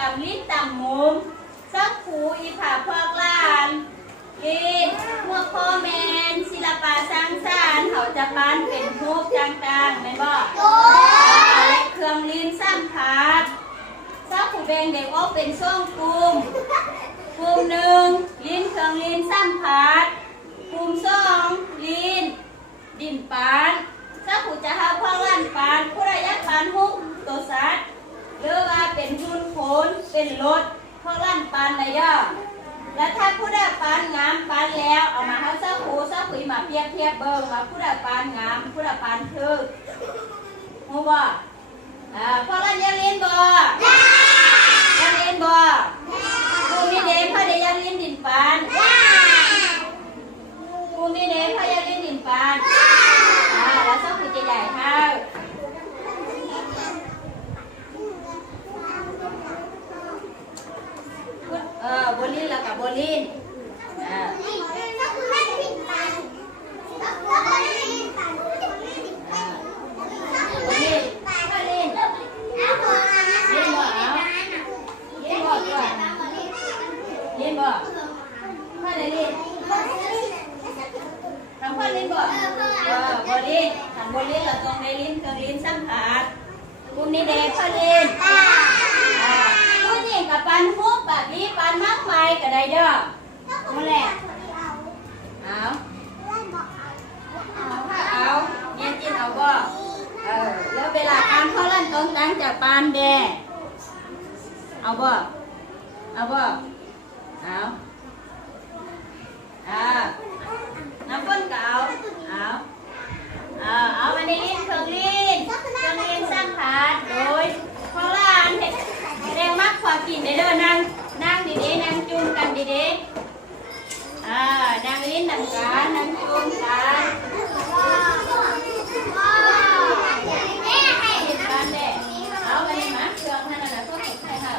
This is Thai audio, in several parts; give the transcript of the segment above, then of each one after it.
กรรมลิ้นต่ำมุมสักผูอีผาพอกลานลิ้นพวกพ่อแมนศิลปะสร้างสรรค์เขาจะปั้นเป็นรูปต่างๆไม่บอกและเครื่องลิ้นสร้างพาดสักผูแบ่งเด็กออกเป็นช่วงกลุ่มหนึ่งลิ้นเครื่องลิ้นสร้างพาดกลุ่มสองลิ้นดินปานสักผูจะหาพวกลั่นปานผู้ระยะปานหุกตัวสัตว์หรือว่าเป็นหุ่นโขนเป็นรถพวกลั่นปานอะไรย่อแล้วถ้าผู้ได้ปานงามปานแล้วเอามาให้สักผูมาเทียบเบิ่งว่าผู้ได้ปานงามผู้ได้ปานคือฮู้บ่พวกลั่นยังเรียนบ่ยังเรียนบ่กูมีเด็กพอได้ยังเรียนดินปานกูมีเด็กพอยังเรียนดินปานแล้วสักผูจะใหญ่เท่าโบลินแล้วกับโบลินโบลินเราตรงในลิ้นเครื่องลิ้นสัมผัสคุณนี่เด็กพอลินผู้หญิงกับปันฮุบแบบนี้ปันมากมายก็ได้เด้อนั่นแหละเอาเนี่ยกินเอาบ่แล้วเวลาการเขาลั่นตรงตั้งจากปานแดเอาบ่น้ำก้นเก่าเอามาในลิ้นเครื่องลิ้นสร้างผาดโดยพอล้านเห็ดแรงมากพอกินได้เด้อนั่งดีๆนั่งจุ่มกันดีๆนั่งลิ้นนั่งกันนั่งจุ่มกันเอาไปมาเครื่องนั่นน่ะก็ติดให้ค่ะ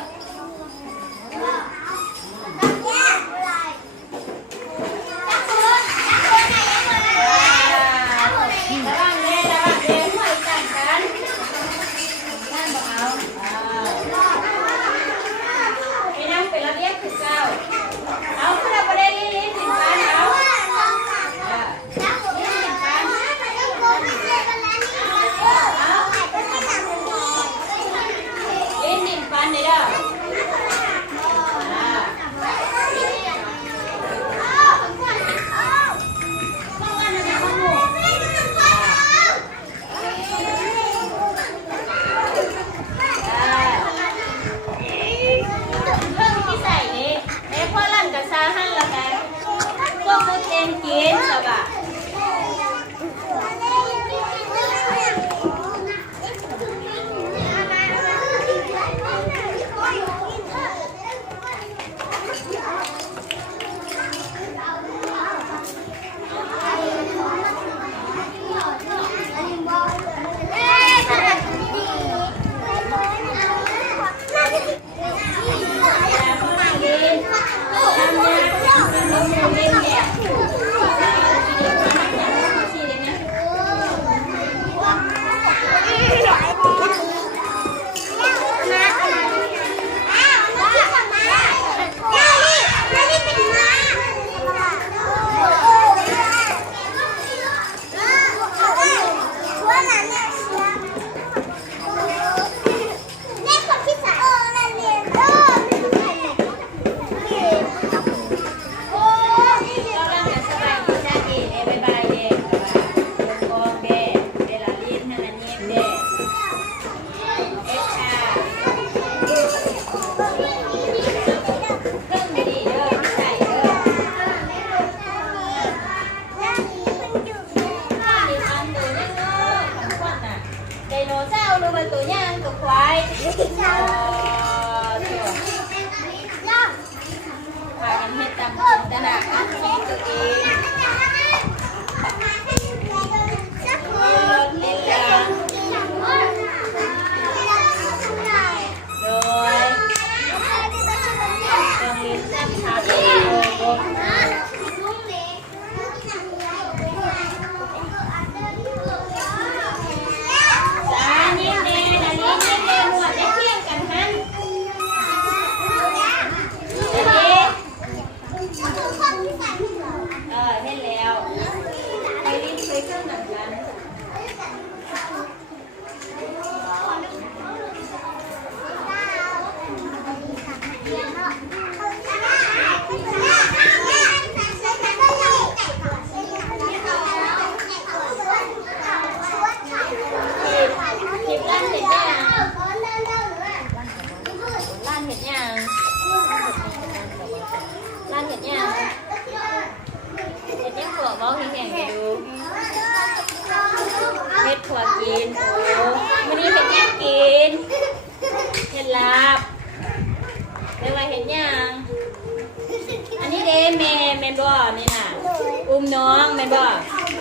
มน้องแม่นบ่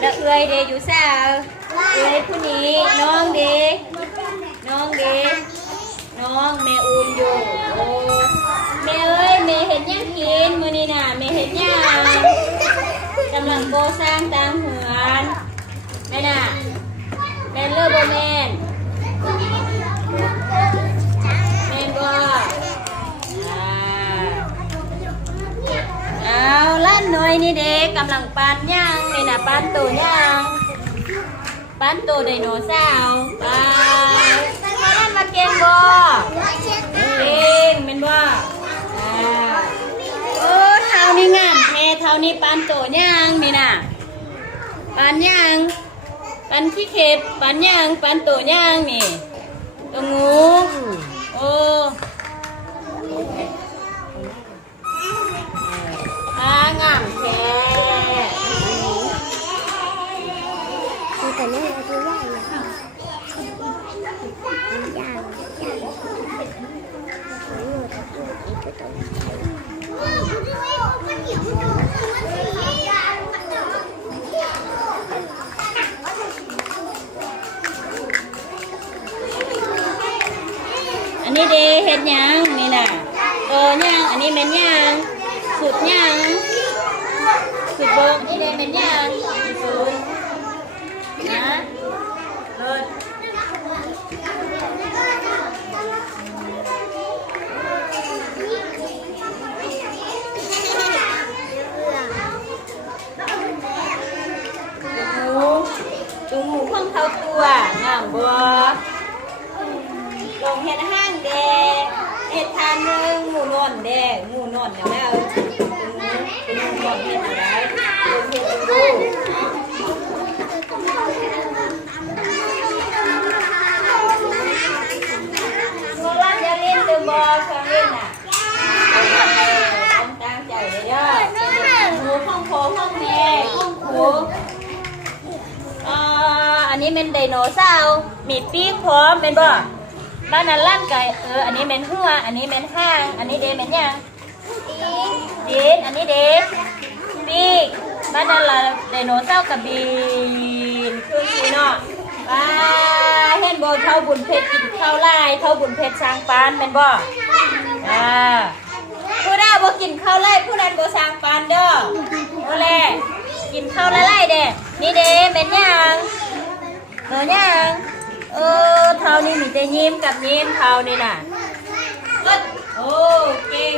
แล้วเอื้อยเดอยู่ซาเอื้อยผู้นี้น้องเดน้องเดน้องแม่อุ้มอยู่โอ้แม่เอ้ยแม่เห็นยังกินมื้อนี้น่ะแม่เห็นยังกำลังก่อสร้างต่างเหือนแม่น่ะแม่นเลิศบ่แม่นแม่นบ่เอาล้านน้อยนี่เด็กกำลังปั้นย่างนี่นะปั้นตัวย่างปั้นตัวไดโนเสาร์ไปมาล้านมาเก่งบ่เก่งเป็นบ่โอ้เท่านี้งามแท้เท่านี้ปั้นตัวย่างนี่นะปั้นย่างปั้นขี้เข็บปั้นย่างปั้นตัวย่างนี่ตัวงูโอ้งามแท้แต่นี่เราดูได้เลยยาวอันนี้เดเห็ดยังนี่น่ะยังอันนี้เป็นยังสุดยังสุดโบกนี่เดเป็นยังสุดนะเลิศจูงูข้องเท้าตัวงามบัวลงเห็ดห้างแดงเห็ดทานหนึ่งหมูนอนแดงหมูนอนอย่างนั้นเป็นหมูนอนเห็ดอะไรลงเห็ดดูโซล่าจะเล่นเดอะบอลเคยเล่นอ่ะต้องตั้งใจเลยเด้อหมูข้องโคข้องแม่ข้องโคอันนี้เป็นไดโนเสาร์มีปีกพร้อมเป็นบ่บ้านนั้นลั่นไก่อันนี้เป็นหัวอันนี้เป็นห้างอันนี้เดเป็นยังดีนอันนี้เดปีกบ้านนั้นละไดโนเสาร์กับบีนคือสีเนาะเห็นบ่เท่าบุญเพชรกินข้าวไล่เท่าบุญเพชรช้างปานเป็นบ่ผู้ใดบ่กินข้าวไล่ผู้นั้นบ่ช้างปานเด้อโอ้แหละกินข้าวไล่เด้นี่เดเป็นยังเยังเท่านี้มีแต่ยิ้มกับยิ้มเท่านี่น่ะโอ้เก่ง